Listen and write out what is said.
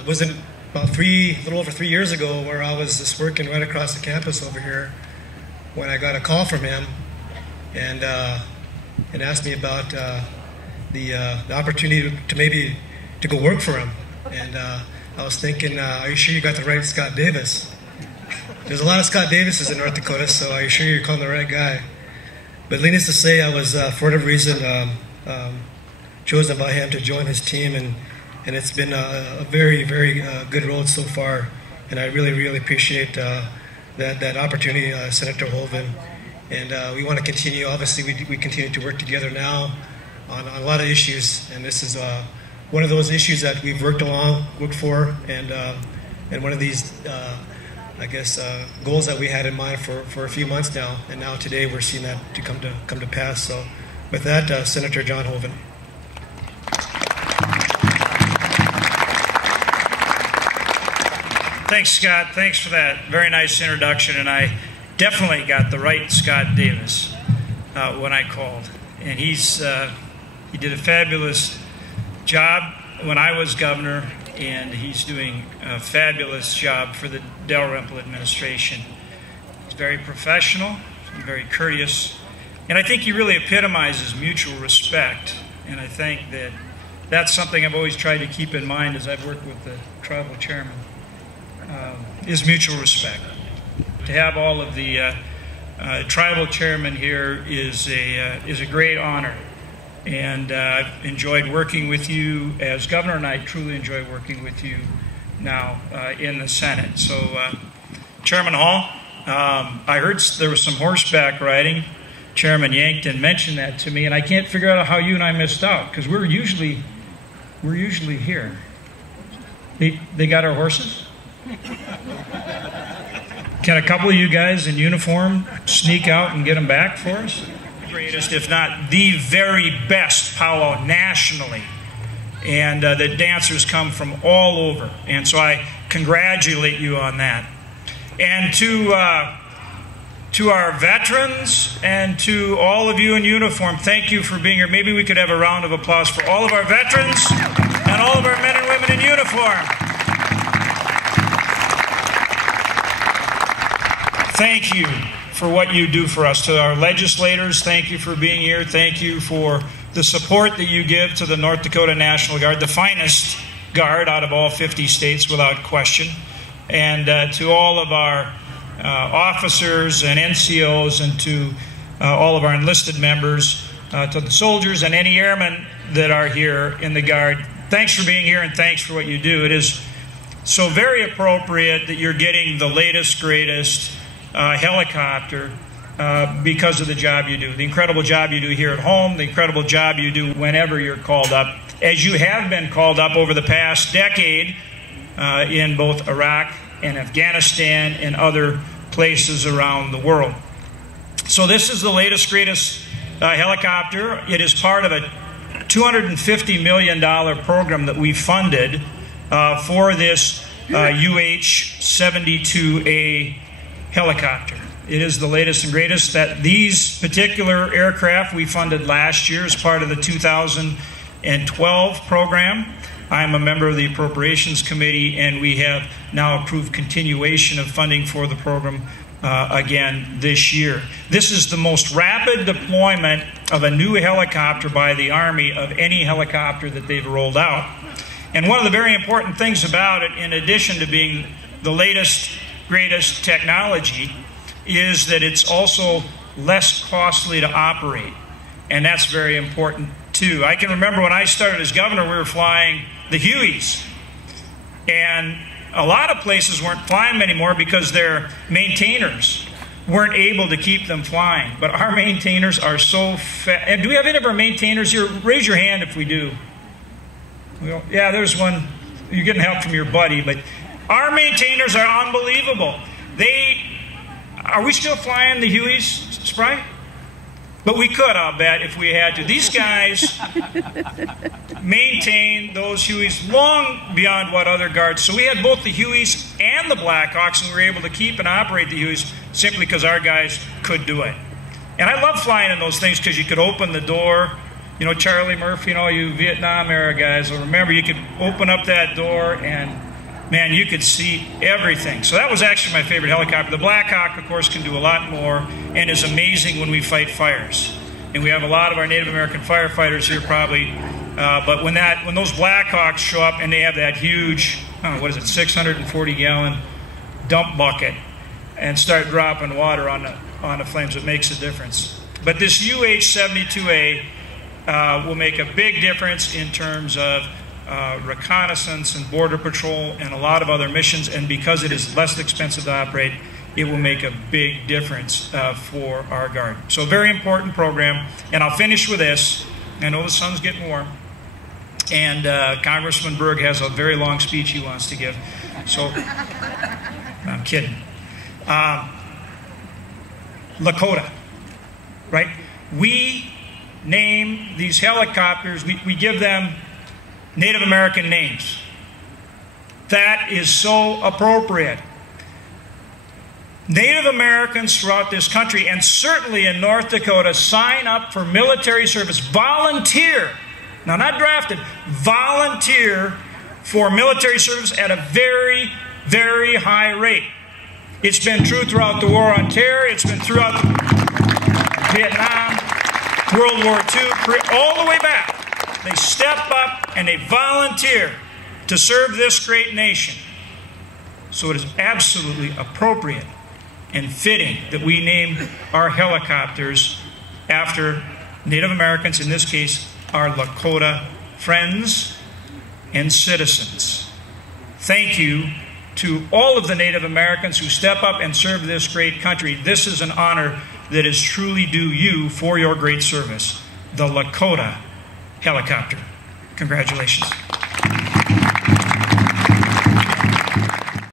It wasn't about a little over 3 years ago where I was just working right across the campus over here when I got a call from him and asked me about the opportunity to go work for him. And I was thinking, are you sure you got the right Scott Davis? There's a lot of Scott Davises in North Dakota, so are you sure you're calling the right guy? But needless to say, I was, for whatever reason, chosen by him to join his team, and it's been a very, very good road so far. And I really, really appreciate that opportunity, Senator Hoeven. And we want to continue. Obviously, we continue to work together now on a lot of issues, and this is one of those issues that we've worked for, and one of these, I guess, goals that we had in mind for a few months now, and now today we're seeing that to come to pass. So, with that, Senator John Hoeven. Thanks, Scott. Thanks for that very nice introduction, and I definitely got the right Scott Davis when I called, and he did a fabulous job when I was governor, and he's doing a fabulous job for the Dalrymple administration. He's very professional, very courteous, and I think he really epitomizes mutual respect, and I think that's something I've always tried to keep in mind as I've worked with the tribal chairman, is mutual respect. To have all of the tribal chairmen here is a great honor. And I've enjoyed working with you as governor, and I truly enjoy working with you now in the Senate. So, Chairman Hall, I heard there was some horseback riding. Chairman Yankton mentioned that to me, and I can't figure out how you and I missed out, because we're usually here. They got our horses? Can a couple of you guys in uniform sneak out and get them back for us? Greatest, if not the very best powwow nationally, and the dancers come from all over, and so I congratulate you on that. And to our veterans and to all of you in uniform, thank you for being here. Maybe we could have a round of applause for all of our veterans and all of our men and women in uniform. Thank you for what you do for us. To our legislators, thank you for being here. Thank you for the support that you give to the North Dakota National Guard, the finest guard out of all 50 states without question. And to all of our officers and NCOs, and to all of our enlisted members, to the soldiers and any airmen that are here in the Guard, thanks for being here and thanks for what you do. It is so very appropriate that you're getting the latest, greatest helicopter because of the job you do, the incredible job you do here at home, the incredible job you do whenever you're called up, as you have been called up over the past decade in both Iraq and Afghanistan and other places around the world. So this is the latest, greatest helicopter. It is part of a $250 million program that we funded for this UH-72A helicopter. It is the latest and greatest. That these particular aircraft we funded last year as part of the 2012 program. I am a member of the Appropriations Committee, and we have now approved continuation of funding for the program again this year. This is the most rapid deployment of a new helicopter by the Army of any helicopter that they've rolled out. And one of the very important things about it, in addition to being the latest, greatest technology, is that it's also less costly to operate. And that's very important too. I can remember when I started as governor, we were flying the Hueys. And a lot of places weren't flying them anymore because their maintainers weren't able to keep them flying. But our maintainers are so fast. And do we have any of our maintainers here? Raise your hand if we do. Yeah, there's one. You're getting help from your buddy, but our maintainers are unbelievable. Are we still flying the Hueys, Sprite? But we could, I'll bet, if we had to. These guys maintain those Hueys long beyond what other guards. So we had both the Hueys and the Blackhawks, and we were able to keep and operate the Hueys simply because our guys could do it. And I love flying in those things because you could open the door. You know, Charlie Murphy and all you Vietnam era guys will remember you could open up that door and man, you could see everything. So that was actually my favorite helicopter. The Black Hawk, of course, can do a lot more and is amazing when we fight fires. And we have a lot of our Native American firefighters here probably. But when those Black Hawks show up and they have that huge, 640-gallon dump bucket and start dropping water on the flames, it makes a difference. But this UH-72A will make a big difference in terms of reconnaissance and border patrol and a lot of other missions, and because it is less expensive to operate, it will make a big difference for our Guard. So a very important program, and I'll finish with this. I know the sun's getting warm, and Congressman Berg has a very long speech he wants to give. So, no, I'm kidding. Lakota, right? We name these helicopters, we give them Native American names. That is so appropriate. Native Americans throughout this country, and certainly in North Dakota, sign up for military service, volunteer, now not drafted, volunteer for military service at a very, very high rate. It's been true throughout the War on Terror, it's been throughout Vietnam, World War II, all the way back. They step up and they volunteer to serve this great nation. So it is absolutely appropriate and fitting that we name our helicopters after Native Americans, in this case, our Lakota friends and citizens. Thank you to all of the Native Americans who step up and serve this great country. This is an honor that is truly due you for your great service. The Lakota Helicopter. Congratulations.